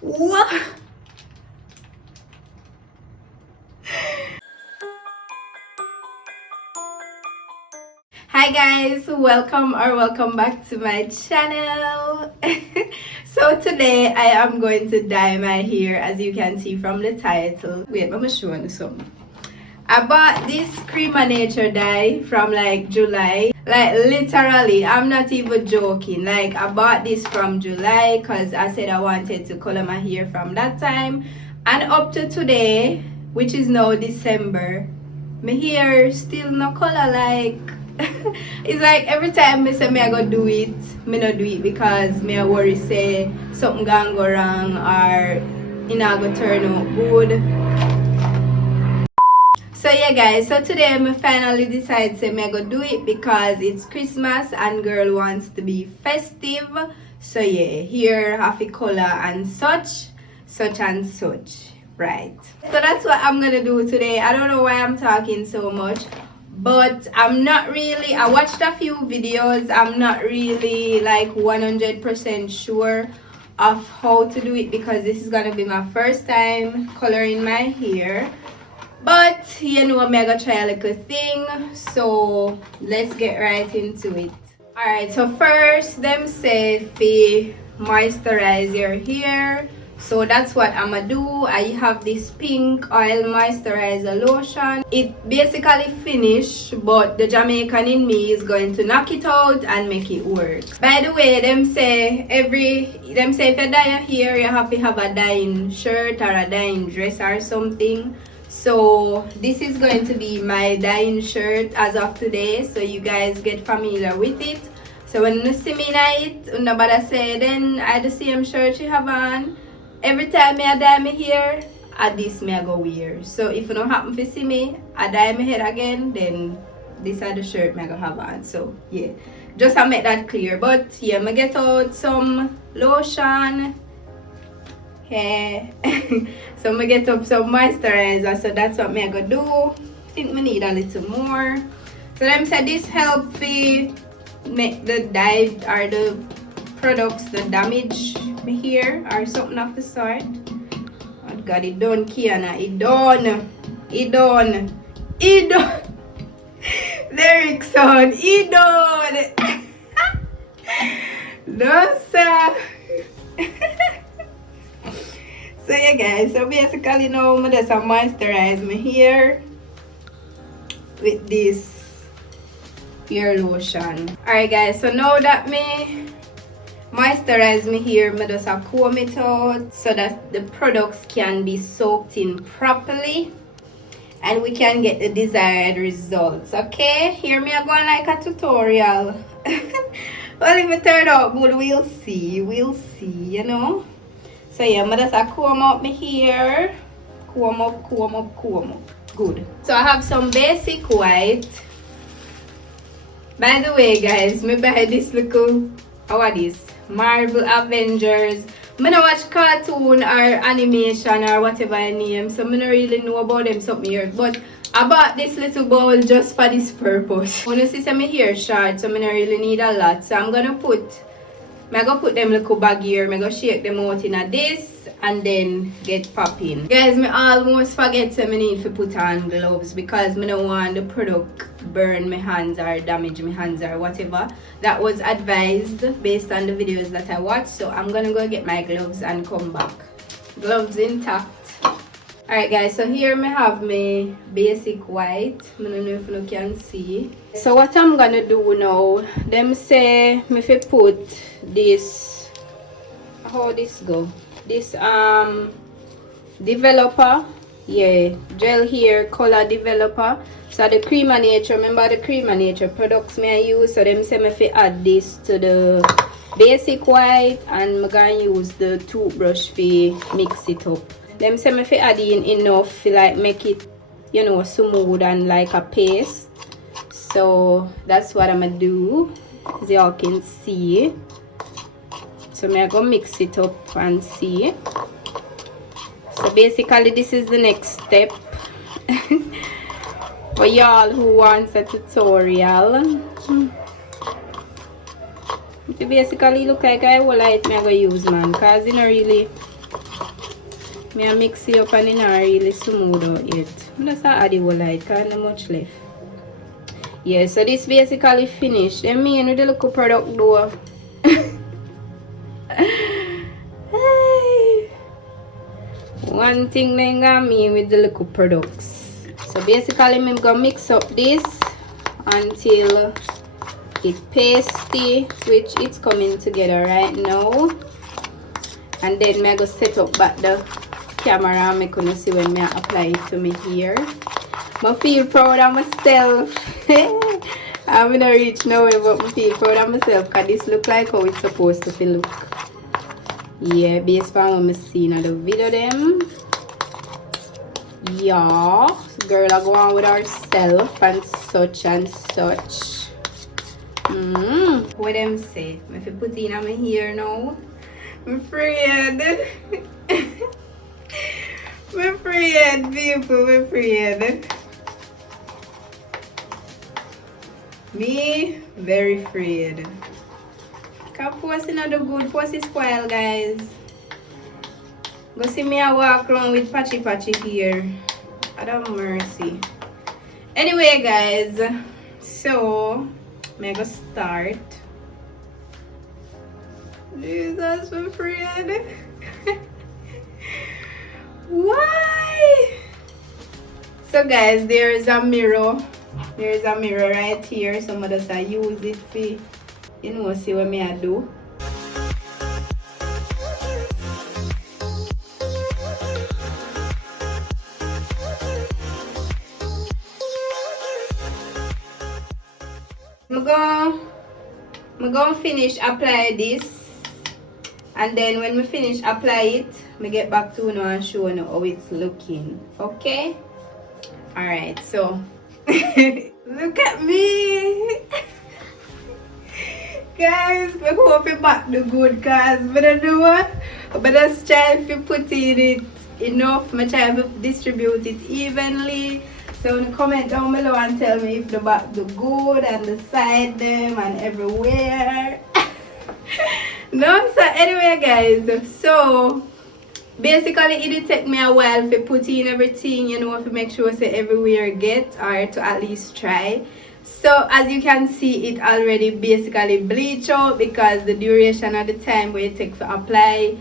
What? Hi guys, welcome back to my channel. So today I am going to dye my hair, as you can see from the title. Wait, let me show you something. I bought this Crema Nature dye from like July. Like literally, I'm not even joking. Like I bought this from July because I said I wanted to color my hair from that time. And up to today, which is now December, my hair still no color. Like it's like every time me say me I go do it, me no do it because me I worry say something gonna go wrong or it not go turn out good. So yeah guys, so today I finally decide say me go do it because it's Christmas and girl wants to be festive. So yeah, here have a color and such and such, right? So that's what I'm gonna do today. I don't know why I'm talking so much, but I'm not really, I watched a few videos. I'm not really like 100% sure of how to do it because this is gonna be my first time coloring my hair. But you know, I'm gonna try a little thing, so let's get right into it. Alright, so first them say fi moisturize your hair, so that's what I'm gonna do. I have this pink oil moisturizer lotion. It basically finished, but the Jamaican in me is going to knock it out and make it work. By the way, them say if you dye your hair, you have to have a dyeing shirt or a dyeing dress or something. So this is going to be my dyeing shirt as of today, so you guys get familiar with it. So when you see me in it, nobody say then I the same shirt you have on. Every time I dye my hair, at this me I go wear. So if you don't happen to see me, I dye my hair again, then this is the shirt me I go have on. So yeah, just to make that clear. But yeah, I get out some lotion. Okay. So I'm gonna get up some moisturizer, so that's what I'm gonna do. I think we need a little more. So them said this helps me make the dye or the products the damage me hair or something of the sort. Oh god, it done, Kiana, it done. Lyrics on, it done. No sir. So yeah guys, so basically now I'm just moisturize my hair with this hair lotion. Alright guys, so now that me moisturize my hair, I just comb it out so that the products can be soaked in properly and we can get the desired results. Okay, here me I go like a tutorial. Well, if it turn out good, we'll see, you know. So yeah, I'm just comb out my hair. Comb up. Good. So I have some basic white. By the way guys, me buy this little, what is Marvel Avengers. I don't watch cartoon or animation or whatever I name, so I don't really know about them something here. But I bought this little bowl just for this purpose. When you see my hair short, so I don't really need a lot. So I'm gonna put them little bag here. I'm gonna shake them out in a this and then get popping. Guys, me almost forget so I need to put on gloves because I don't want the product burn my hands or damage my hands or whatever. That was advised based on the videos that I watched. So I'm gonna go get my gloves and come back. Gloves intact. Alright guys, so here I have my basic white. I don't know if you can see. So what I'm gonna do now, them say me fi put this, how this go? This developer, yeah, gel hair color developer. So the Crema Nature, remember the Crema Nature products me I use, so them say me fi add this to the basic white and I'm gonna use the toothbrush fi mix it up. Them say me fi add in enough to like make it, you know, smooth and like a paste. So that's what I'm gonna do, as y'all can see. So I'm gonna mix it up and see. So basically this is the next step. For y'all who wants a tutorial. It basically look like I will light me I go use man, cause you know really Me mix it up and it's not really smooth out yet. I'm just add the whole light because not much left. Yeah, so this basically finished. Then me with the little product though. One thing then got me with the little products. So basically I'm gonna mix up this until it's pasty, which it's coming together right now. And then I'm gonna set up back the camera and I'm gonna see when I apply it to me here. I feel proud of myself. I'm gonna reach nowhere, but I feel proud of myself because this look like how it's supposed to feel look. Yeah, based on what I see in the video them. Yeah, so girl I go on with herself and such and such. What them say? If you put it in my hair now, I'm afraid. I'm afraid, people, I'm afraid. Me, very afraid. Can't post another good, post is spoiled, guys. Go see me I walk around with patchy here. I don't mercy. Anyway, guys, so I'm gonna start. Jesus, I'm afraid. Why? So guys, there's a mirror. There's a mirror right here. Some of us use it for, you know, see what me I do. I'm gonna finish apply this, and then when we finish apply it, me get back to you and show you how it's looking. Okay? Alright, so look at me. Guys, I hope you back the good cause but I know what? But I try to put in it enough, I try to distribute it evenly. So comment down below and tell me if the back do good and the side them and everywhere. No, so anyway guys, so basically it did take me a while to put in everything, you know, to make sure say everywhere get, or to at least try. So as you can see, it already basically bleach out because the duration of the time where it takes to apply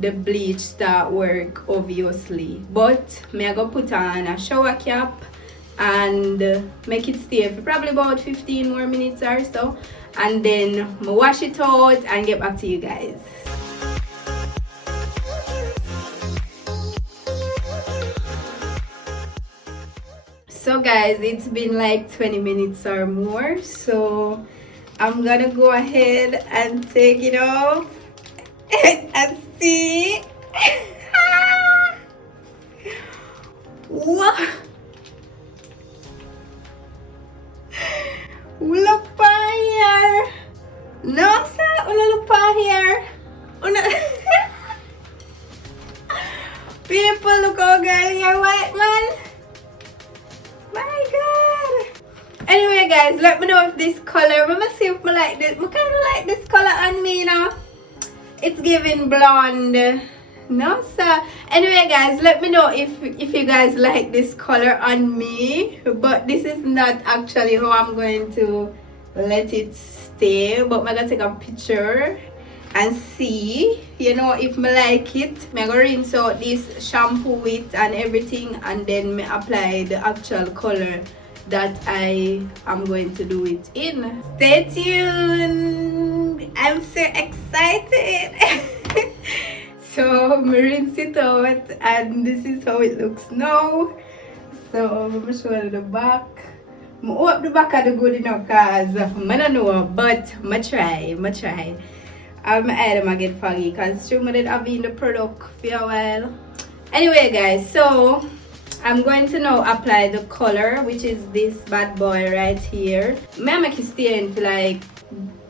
the bleach start work obviously. But I go put on a shower cap and make it stay for probably about 15 more minutes or so, and then I wash it out and get back to you guys. So guys, it's been like 20 minutes or more, so I'm gonna go ahead and take it off and see. What? Look here. No sir, look here. People, look how girl here, white man. My god. Anyway guys, let me know if this color, let me see if I like this. I kind of like this color on me, you know. It's giving blonde. No sir. Anyway guys, let me know if you guys like this color on me. But this is not actually how I'm going to let it stay. But I'm gonna take a picture and see, you know, if I like it. I'm gonna rinse out this shampoo with and everything, and then I apply the actual color that I am going to do it in. Stay tuned. I'm so excited. So I rinse it out and this is how it looks now. So I'm gonna show you the back. I hope the back are good enough because I don't know, but I try. My eye might get foggy because she did have been the product for a while. Anyway guys, so I'm going to now apply the color, which is this bad boy right here. I make it stay in for like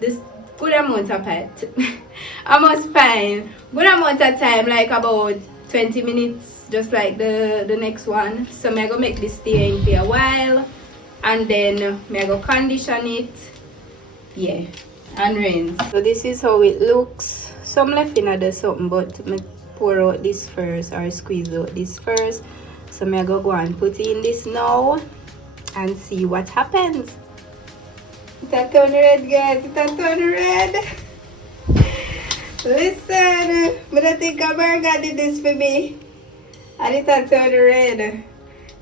this good amount of it. Almost fine. Good amount of time, like about 20 minutes, just like the next one. So I'm gonna make this stay in for a while, and then I'm gonna condition it. And rinse. So this is how it looks. Some left in other something, but I pour out this first or squeeze out this first. So I'm gonna go and put in this now and see what happens. It turn red, guys. It turn red. Listen, I don't think America did this for me. And it turn red.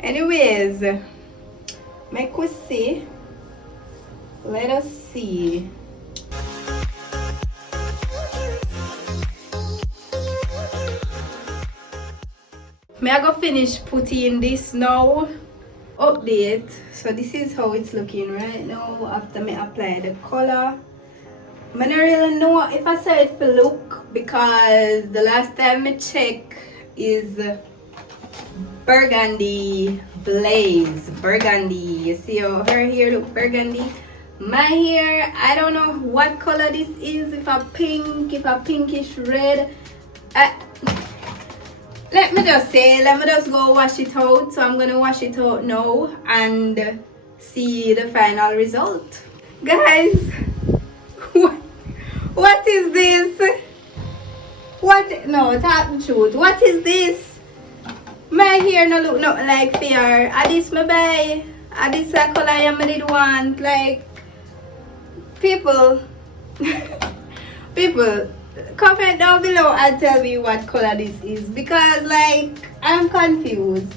Anyways, make us see. Let us see. May I go finish putting this now? Update. So this is how it's looking right now after me apply the color. I don't really know if I saw it for look because the last time I check is burgundy blaze. Burgundy. You see how her hair look burgundy? My hair, I don't know what color this is. If a pink, if a pinkish red. Let me just go wash it out. So I'm gonna wash it out now and see the final result. Guys, what is this? What? No, talk the truth. What is this? My hair no look nothing like fair. Are this my buy? Are this a color I did want? Like, people, comment down below and tell me what color this is because like I'm confused.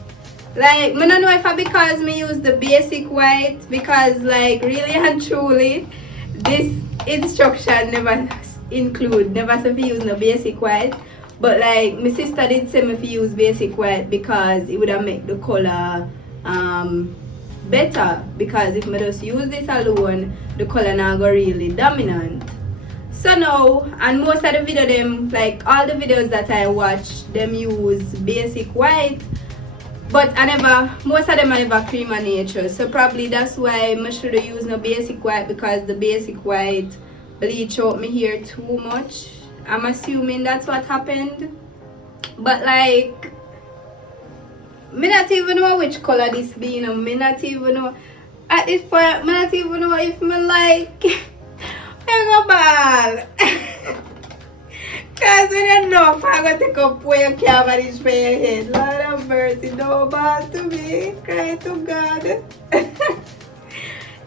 Like, I don't know if I because me use the basic white because like really and truly this instruction never say fi use no basic white, but like my sister did say me fi use basic white because it would have make the color better, because if I just use this alone the color now go really dominant. So now, and most of the video them, like all the videos that I watch, them use basic white, but most of them I never cream on nature. So probably that's why I should use no basic white, because the basic white bleach out my hair too much. I'm assuming that's what happened. But like, me not even know which color this be, you know. Me not even know. At this point, me not even know if me like go ball. Cause we don't know if I'm gonna take up where you can't manage for your head. Lord have mercy, no ball to me. Cry to God.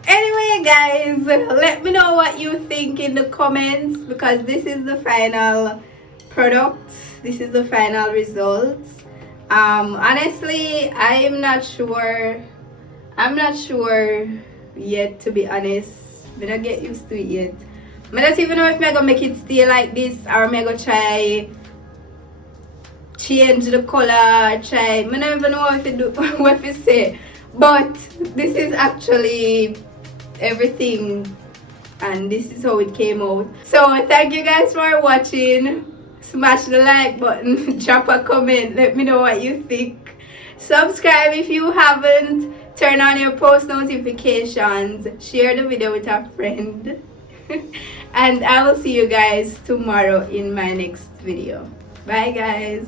Anyway guys, let me know what you think in the comments, because this is the final product. This is the final results. Honestly, I'm not sure yet, to be honest. I don't get used to it yet. I don't even know if I'm gonna make it stay like this, or I'm gonna try change the color, I don't even know if it do what to say. But this is actually everything, and this is how it came out. So thank you guys for watching. Smash the like button, drop a comment, let me know what you think. Subscribe if you haven't, turn on your post notifications, share the video with a friend. And I will see you guys tomorrow in my next video. Bye guys.